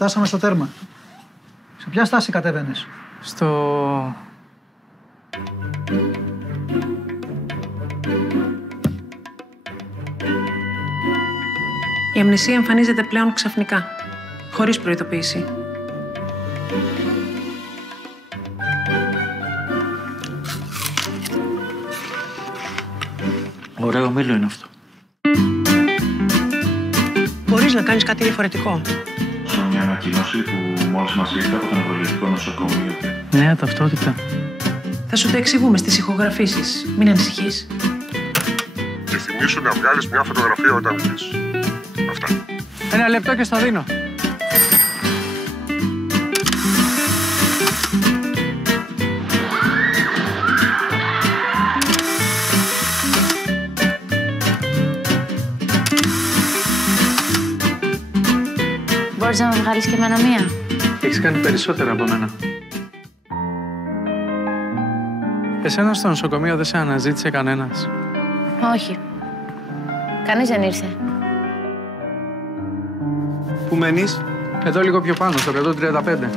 Φτάσαμε στο τέρμα. Σε ποια στάση κατέβαινες? Η αμνησία εμφανίζεται πλέον ξαφνικά, χωρίς προειδοποίηση. Ωραίο μήλο είναι αυτό. Μπορείς να κάνεις κάτι διαφορετικό. Σε μια ανακοίνωση που μόλις μας ήρθε από το νευρολογικό νοσοκομείο. Νέα ταυτότητα. Θα σου το εξηγούμε στις ηχογραφήσεις. Μην ανησυχείς. Και θυμήσου να βγάλεις μια φωτογραφία όταν βγεις. Αυτά. 1 λεπτό και στο δίνω. Μπορείς να με βγάλεις και εμένα μία? Έχεις κάνει περισσότερα από μένα. Εσένα στο νοσοκομείο δεν σε αναζήτησε κανένας? Όχι. Κανείς δεν ήρθε. Πού μένεις? Εδώ λίγο πιο πάνω, στο 135.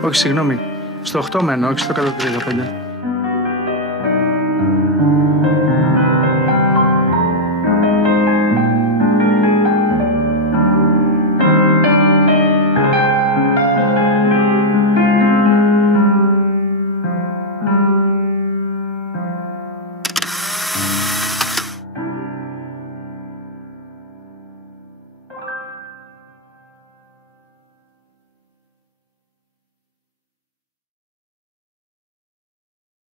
Όχι, συγγνώμη. Στο 8 μένω, όχι στο 135.